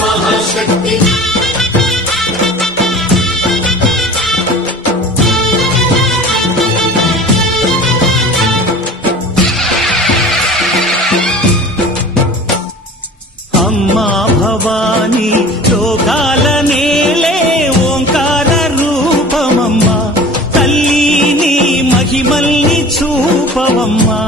महाशक्ति अम्मा भवानी लोकाल नेले ओंकार रूपमम्मा तल्ली महिमल्नि चूपवम्मा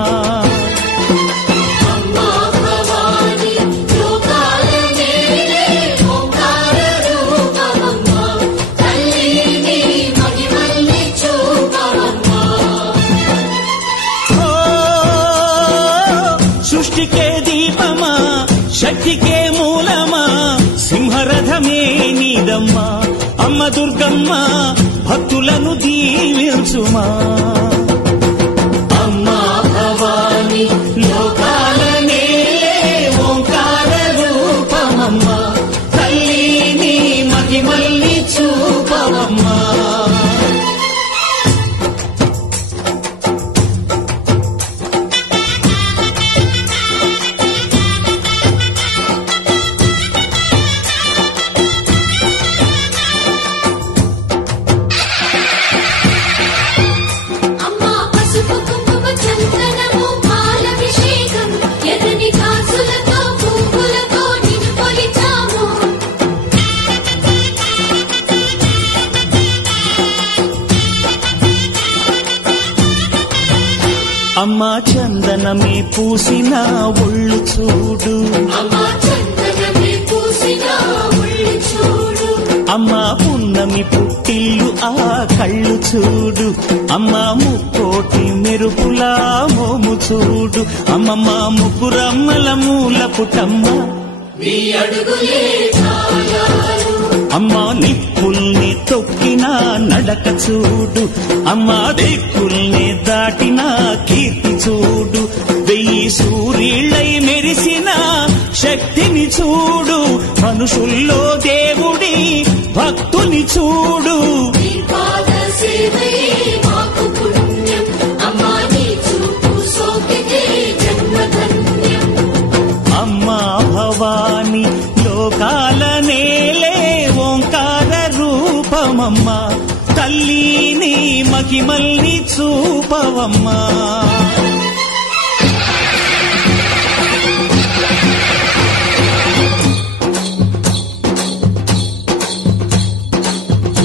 సృష్టికే దీపమా శక్తికే మూలమా సింహరథమే నీదమ్మా అమ్మ దుర్గమ్మ భక్తులను దీవించుమా అమ్మా భవాని లోకాల నేలే ఓంకార రూపమమ్మా తల్లిని మహిమల్ని చూపవమ్మా అమ్మా చందనమే పూసిన ఒళ్ళు చూడు అమ్మా పున్నమి పుట్టిల్లు ఆ కళ్ళు చూడు అమ్మా ముక్కోటి మెరుపులా మోము చూడు అమ్మమ్మ ముగ్గురమ్మల మూల పుటమ్మ అమ్మా నిప్పుల్ని తొక్కిన నడక చూడు అమ్మా దిక్కుల్ని దాటిన కీర్తి చూడు 1000 సూర్యులై మెరిసిన శక్తిని చూడు మనుషుల్లో దేవుడి భక్తుని చూడు అమ్మా భవాని లోకాల నేలే ఓంకార రూపమమ్మా తల్లిని మహిమల్ని చూపవమ్మా